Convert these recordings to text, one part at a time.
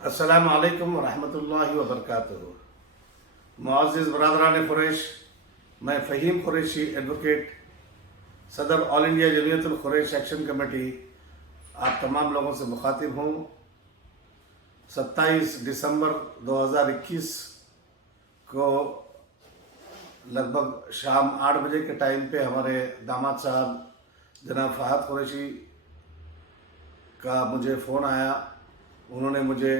अस्सलाम वालेकुम रहमतुल्लाहि व बरकातुहू। मुअज़्ज़िज़ बरादरान क़ुरैश, मैं फ़हीम क़ुरैशी एडवोकेट, सदर all India Jamiatul Quraish action committee, आप तमाम लोगों से मुखातिब हूँ। 27 दिसंबर 2021 को लगभग शाम 8 बजे के टाइम पे हमारे दामाद साहब जनाब फ़हद क़ुरैशी का मुझे फ़ोन आया। उन्होंने मुझे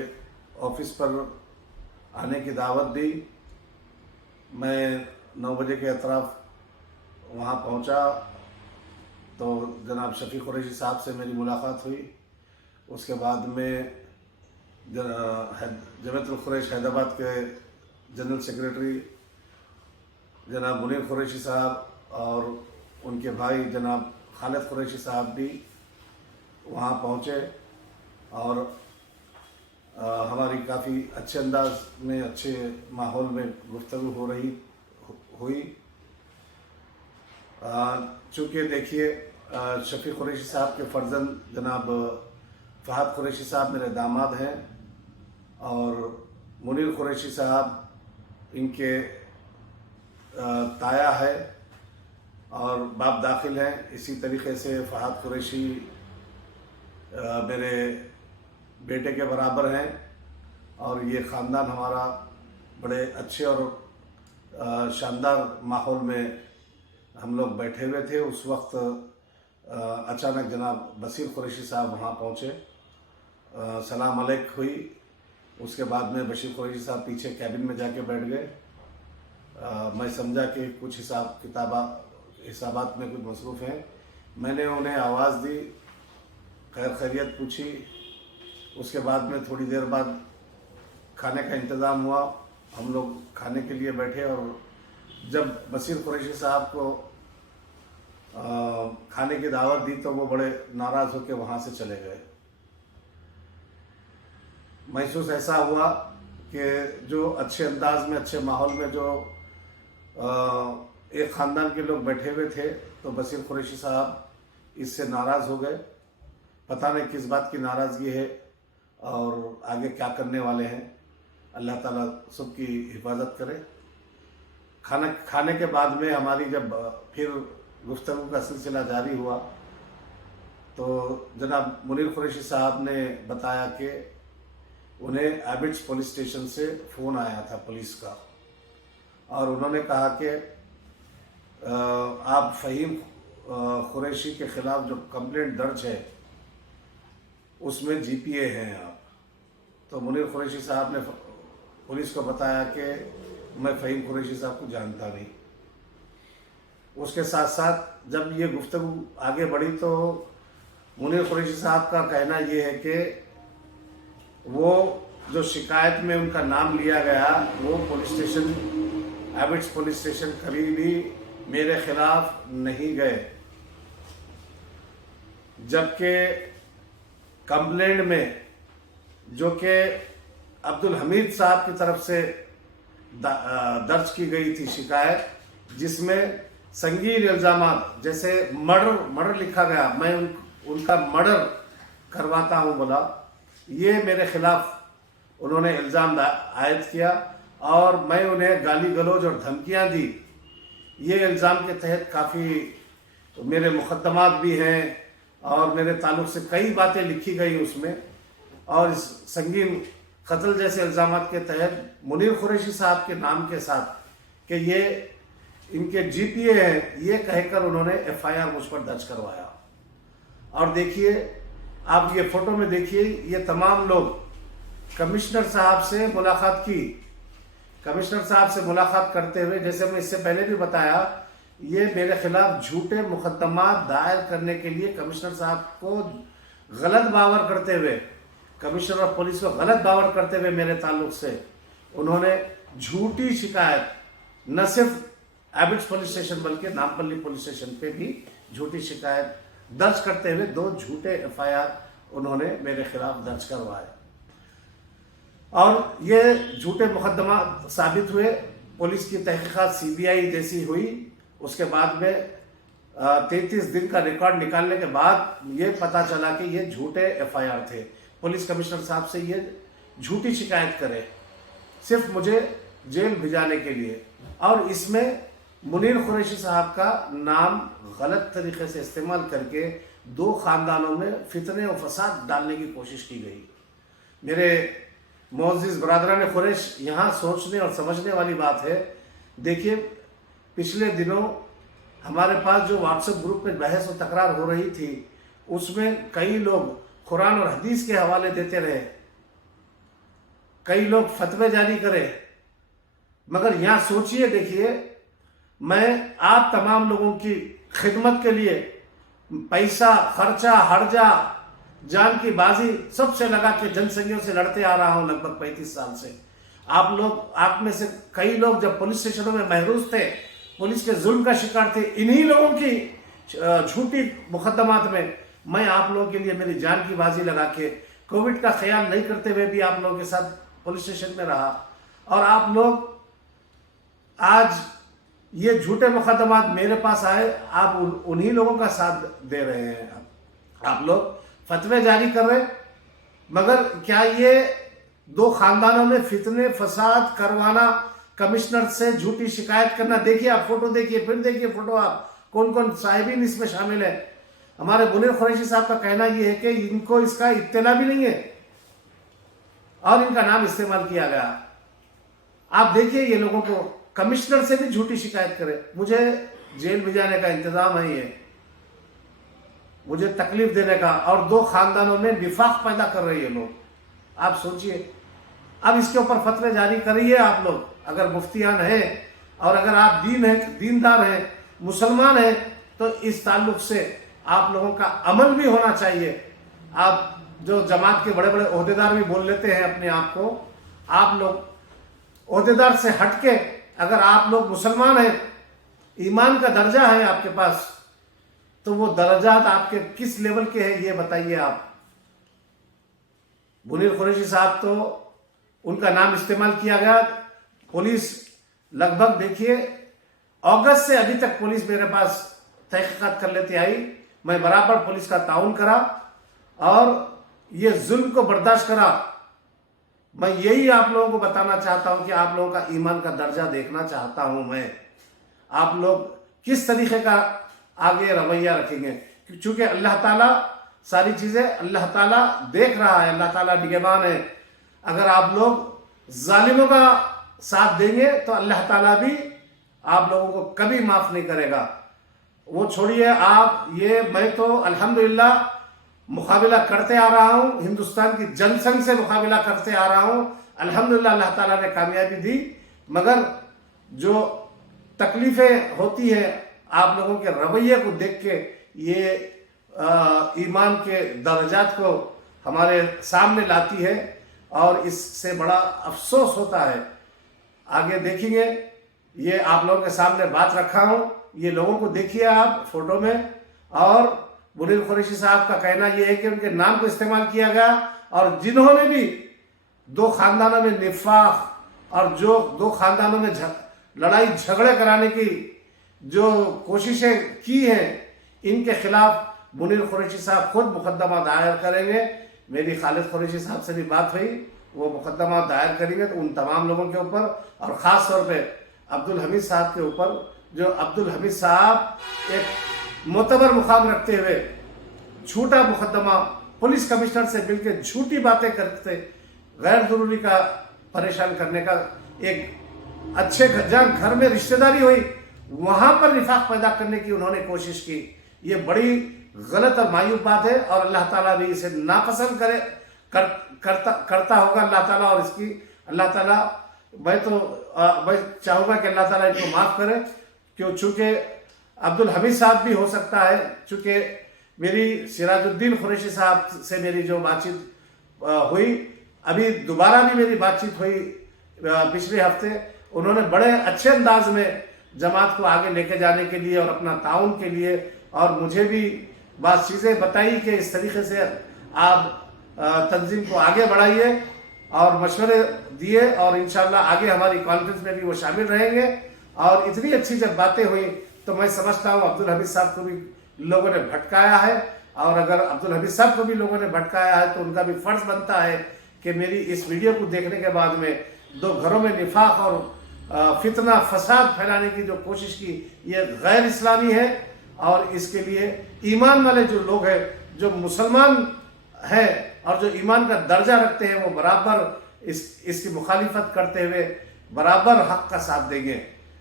ऑफिस पर आने की दावत दी। मैं 9 बजे के अतराफ़ वहाँ पहुँचा तो जनाब शफ़ी क़ुरैशी साहब से मेरी मुलाकात हुई। उसके बाद में जमीयतुल क़ुरैश हैदराबाद के जनरल सेक्रेटरी जनाब मुनीर क़ुरैशी साहब और उनके भाई जनाब खालिद क़ुरैशी साहब भी वहाँ पहुँचे और हमारी काफ़ी अच्छे अंदाज में, अच्छे माहौल में गुफ्तगू हुई। चूँकि देखिए, शफ़ी क़ुरैशी साहब के फ़र्जंद जनाब फ़हद क़ुरैशी साहब मेरे दामाद हैं और मुनीर क़ुरैशी साहब इनके ताया है और बाप दाखिल हैं। इसी तरीके से फ़हद क़ुरैशी मेरे बेटे के बराबर हैं और ये ख़ानदान हमारा बड़े अच्छे और शानदार माहौल में हम लोग बैठे हुए थे। उस वक्त अचानक जनाब बसीर क़ुरैशी साहब वहाँ पहुँचे, सलाम अलैक हुई। उसके बाद में बशीर क़ुरैशी साहब पीछे कैबिन में जाके बैठ गए। मैं समझा कि कुछ हिसाबात में कुछ मसरूफ़ हैं। मैंने उन्हें आवाज़ दी, खैर खैरियत पूछी। उसके बाद में थोड़ी देर बाद खाने का इंतज़ाम हुआ। हम लोग खाने के लिए बैठे और जब बसीर क़ुरैशी साहब को खाने की दावत दी तो वो बड़े नाराज़ होकर वहाँ से चले गए। महसूस ऐसा हुआ कि जो अच्छे अंदाज में, अच्छे माहौल में जो एक ख़ानदान के लोग बैठे हुए थे, तो बसीर क़ुरैशी साहब इससे नाराज़ हो गए। पता नहीं किस बात की नाराज़गी है और आगे क्या करने वाले हैं। अल्लाह ताला सबकी हिफाजत करे। खाने के बाद में हमारी जब फिर गुफ्तगू का सिलसिला जारी हुआ तो जनाब मुनीर क़ुरैशी साहब ने बताया कि उन्हें एबिट्स पुलिस स्टेशन से फ़ोन आया था पुलिस का और उन्होंने कहा कि आप फ़हीम क़ुरैशी के ख़िलाफ़ जो कंप्लेंट दर्ज है उसमें जीपीए हैं आप। तो मुनीर क़ुरैशी साहब ने पुलिस को बताया कि मैं फ़हीम क़ुरैशी साहब को जानता नहीं। उसके साथ साथ जब ये गुफ्तगू आगे बढ़ी तो मुनीर क़ुरैशी साहब का कहना ये है कि वो जो शिकायत में उनका नाम लिया गया वो police station, Abids police station कभी भी मेरे ख़िलाफ़ नहीं गए, जबकि कंप्लेंट में जो कि अब्दुल हमीद साहब की तरफ से दर्ज की गई थी शिकायत, जिसमें संगीन इल्ज़ामात जैसे मर्डर लिखा गया, मैं उनका मर्डर करवाता हूँ बोला, ये मेरे ख़िलाफ़ उन्होंने इल्ज़ाम आयद किया और मैं उन्हें गाली गलौज और धमकियाँ दी। ये इल्ज़ाम के तहत काफ़ी मेरे मुक़द्दमात भी हैं और मेरे ताल्लुक़ से कई बातें लिखी गई उसमें। और इस संगीन कत्ल जैसे इल्ज़ामात के तहत मुनीर क़ुरैशी साहब के नाम के साथ कि ये इनके जीपीए हैं, ये कहकर उन्होंने एफआईआर मुझ पर दर्ज करवाया। और देखिए, आप ये फ़ोटो में देखिए, ये तमाम लोग कमिश्नर साहब से मुलाकात की। कमिश्नर साहब से मुलाकात करते हुए, जैसे मैं इससे पहले भी बताया, ये मेरे ख़िलाफ़ झूठे मुक़द्दमात दायर करने के लिए कमिश्नर साहब को गलत बावर करते हुए, कमिश्नर ऑफ पुलिस को गलत बावर करते हुए मेरे ताल्लुक़ से उन्होंने झूठी शिकायत न सिर्फ एबिट्स पुलिस स्टेशन बल्कि नामपल्ली पुलिस स्टेशन पे भी झूठी शिकायत दर्ज करते हुए 2 झूठे एफआईआर उन्होंने मेरे ख़िलाफ़ दर्ज करवाए और ये झूठे मुक़द्दमा साबित हुए। पुलिस की तहक़ीक़ात सीबीआई जैसी हुई, उसके बाद में 33 दिन का रिकॉर्ड निकालने के बाद ये पता चला कि ये झूठे एफआईआर थे। पुलिस कमिश्नर साहब से ये झूठी शिकायत करे सिर्फ मुझे जेल भिजाने के लिए, और इसमें मुनीर कुरैशी साहब का नाम गलत तरीके से इस्तेमाल करके दो ख़ानदानों में फितने और फसाद डालने की कोशिश की गई। मेरे मोअज़्ज़िज़ बरादरान कुरैश, यहाँ सोचने और समझने वाली बात है। देखिए, पिछले दिनों हमारे पास जो व्हाट्सएप ग्रुप में बहस और तकरार हो रही थी, उसमें कई लोग कुरान और हदीस के हवाले देते रहे, कई लोग फतवे जारी करे, मगर यहाँ सोचिए, देखिए, मैं आप तमाम लोगों की खिदमत के लिए पैसा, खर्चा, हर्जा, जान की बाजी सबसे लगा के जनसंघियों से लड़ते आ रहा हूं लगभग 35 साल से। आप में से कई लोग जब पुलिस स्टेशनों में महरूज थे, पुलिस के जुल्म का शिकार थे, इन्हीं लोगों की झूठी मुकदमात में मैं आप लोगों के लिए मेरी जान की बाजी लगा के कोविड का ख्याल नहीं करते हुए भी आप लोगों के साथ पुलिस स्टेशन में रहा, और आप लोग आज ये झूठे मुकदमात मेरे पास आए, आप उन्हीं लोगों का साथ दे रहे हैं। आप लोग फतवे जारी कर रहे, मगर क्या ये दो खानदानों में फितने फसाद करवाना, कमिश्नर से झूठी शिकायत करना, देखिए आप फोटो देखिए, फिर देखिए फोटो, आप कौन कौन साहिबीन इसमें शामिल है। हमारे मुनीर कुरैशी साहब का कहना यह है कि इनको इसका इत्तला भी नहीं है और इनका नाम इस्तेमाल किया गया। आप देखिए, ये लोगों को कमिश्नर से भी झूठी शिकायत करे, मुझे जेल भिजाने का इंतजाम है, ये मुझे तकलीफ देने का, और दो खानदानों में निफाक पैदा कर रहे हैं लोग। आप सोचिए, अब इसके ऊपर फतवे जारी करिए आप लोग, अगर मुफ्तियान हैं और अगर आप दीनदार हैं, मुसलमान हैं, तो इस ताल्लुक से आप लोगों का अमल भी होना चाहिए। आप जो जमात के बड़े बड़े ओहदेदार भी बोल लेते हैं अपने आप को, आप लोग ओहदेदार से हटके अगर आप लोग मुसलमान हैं, ईमान का दर्जा है आपके पास, तो वो दर्जात आपके किस लेवल के हैं ये बताइए आप। मुनीर कुरैशी साहब, तो उनका नाम इस्तेमाल किया गया, पुलिस लगभग देखिए अगस्त से अभी तक पुलिस मेरे पास तहकीकात कर लेती आई, मैं बराबर पुलिस का ताउन करा और ये जुल्म को बर्दाश्त करा। मैं यही आप लोगों को बताना चाहता हूं कि आप लोगों का ईमान का दर्जा देखना चाहता हूं मैं, आप लोग किस तरीके का आगे रवैया रखेंगे, क्योंकि अल्लाह ताला सारी चीजें अल्लाह ताला देख रहा है, अल्लाह ताला निगहबान है। अगर आप लोग जालिमों का साथ देंगे तो अल्लाह ताला भी आप लोगों को कभी माफ नहीं करेगा। वो छोड़िए आप, ये मैं तो अल्हम्दुलिल्लाह मुकाबला करते आ रहा हूँ, हिंदुस्तान की जनसंघ से मुकाबला करते आ रहा हूँ, अल्हम्दुलिल्लाह अल्लाह ताला ने कामयाबी दी। मगर जो तकलीफें होती है आप लोगों के रवैये को देख के, ये ईमान के दर्जात को हमारे सामने लाती है और इससे बड़ा अफसोस होता है। आगे देखेंगे, ये आप लोगों के सामने बात रखा हूँ, ये लोगों को देखिए आप फोटो में। और मुनीर कुरैशी साहब का कहना यह है कि उनके नाम को इस्तेमाल किया गया, और जिन्होंने भी दो खानदानों में निफाक और जो दो खानदानों में लड़ाई झगड़े कराने की जो कोशिशें की हैं, इनके खिलाफ मुनीर कुरैशी साहब खुद मुकदमा दायर करेंगे। मेरी खालिद कुरैशी साहब से भी बात हुई, वो मुकदमा दायर करेंगे तो उन तमाम लोगों के ऊपर, और ख़ास तौर पे अब्दुल हमीद साहब के ऊपर, जो अब्दुल हमीद साहब एक मोतबर मुकाम रखते हुए झूठा मुकदमा, पुलिस कमिश्नर से मिलकर झूठी बातें करते, गैर जरूरी का परेशान करने का, एक अच्छे घर में रिश्तेदारी हुई वहां पर निफाक पैदा करने की उन्होंने कोशिश की। ये बड़ी गलत और मायूब बात है, और अल्लाह ताला भी इसे नापसंद करता होगा अल्लाह ताला, और इसकी अल्लाह ताला, मैं चाहूँगा कि अल्लाह ताला इनको माफ़ करे, चूँकि अब्दुल हमीद साहब भी हो सकता है, चूँकि मेरी सिराजुद्दीन कुरैशी साहब से मेरी जो बातचीत हुई, अभी दोबारा भी मेरी बातचीत हुई पिछले हफ्ते, उन्होंने बड़े अच्छे अंदाज में जमात को आगे लेके जाने के लिए और अपना ताउन के लिए, और मुझे भी बात चीज़ें बताई कि इस तरीके से आप तंजीम को आगे बढ़ाइए, और मशवरे दिए, और इंशाल्लाह आगे हमारी कॉन्फ्रेंस में भी वो शामिल रहेंगे। और इतनी अच्छी जब बातें हुई तो मैं समझता हूँ अब्दुल हमीद साहब को भी लोगों ने भटकाया है, और अगर अब्दुल हमीद साहब को भी लोगों ने भटकाया है तो उनका भी फर्ज बनता है کہ میری اس ویڈیو کو دیکھنے کے بعد میں دو گھروں میں نفاق اور فتنہ فساد پھیلانے کی جو کوشش کی، یہ غیر اسلامی ہے، اور اس کے لیے ایمان والے جو لوگ ہیں، جو مسلمان ہیں اور جو ایمان کا درجہ رکھتے ہیں، وہ برابر اس کی مخالفت کرتے ہوئے برابر حق کا ساتھ دیں گے۔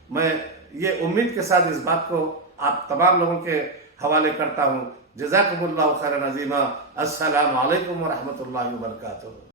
میں یہ امید کے ساتھ اس بات کو آپ تمام لوگوں کے حوالے کرتا ہوں۔ جزاکم اللہ خیرا عظیما۔ السلام علیکم ورحمۃ اللہ وبرکاتہ۔